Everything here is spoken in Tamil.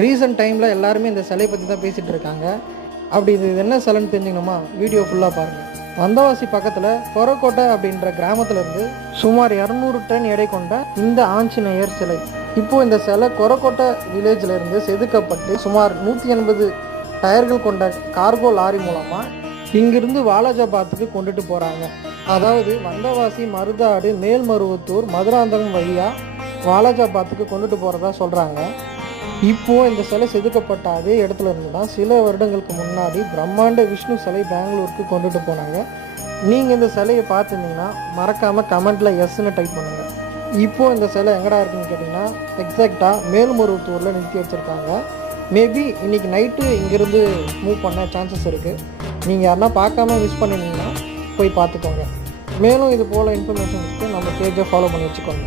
ரீசெண்ட் டைமில் எல்லாருமே இந்த சிலையை பற்றி தான் பேசிகிட்டு இருக்காங்க. அப்படி இது என்ன சிலைன்னு தெரிஞ்சுக்கணுமா, வீடியோ ஃபுல்லாக பாருங்கள். வந்தவாசி பக்கத்தில் கொரக்கோட்டை அப்படின்ற கிராமத்திலேருந்து சுமார் 200 டன் எடை கொண்ட இந்த ஆஞ்சநேயர் சிலை. இப்போது இந்த சிலை கொரக்கோட்டை வில்லேஜில் இருந்து செதுக்கப்பட்டு சுமார் 180 டயர்கள் கொண்ட கார்கோ லாரி மூலமாக இங்கிருந்து வாலாஜாபாத்துக்கு கொண்டுட்டு போகிறாங்க. அதாவது வந்தவாசி, மருதாடு, மேல்மருவத்தூர், மதுராந்தகம் வழியாக வாலாஜாபாத்துக்கு கொண்டுட்டு போகிறதா சொல்கிறாங்க. இப்போது இந்த சிலை செதுக்கப்பட்ட அதே இடத்துல இருந்து தான் சில வருடங்களுக்கு முன்னாடி பிரம்மாண்ட விஷ்ணு சிலை பெங்களூருக்கு கொண்டுட்டு போனாங்க. நீங்கள் இந்த சிலையை பார்த்துருந்தீங்கன்னா மறக்காமல் கமெண்ட்டில் எஸ்ன்னு டைப் பண்ணுங்கள். இப்போது இந்த சிலை எங்கடா இருக்குன்னு கேட்டிங்கன்னா எக்ஸாக்டாக மேல்மருவத்தூரில் நிறுத்தி வச்சுருக்காங்க. மேபி இன்றைக்கி நைட்டு இங்கேருந்து மூவ் பண்ண சான்சஸ் இருக்குது. நீங்கள் யாருன்னா பார்க்காம மிஸ் பண்ணியிருந்தீங்கன்னா போய் பார்த்துக்கோங்க. மேலும் இது போல் இன்ஃபர்மேஷன்ஸ்க்கு நம்ம பேஜை ஃபாலோ பண்ணி வச்சுக்கோங்க.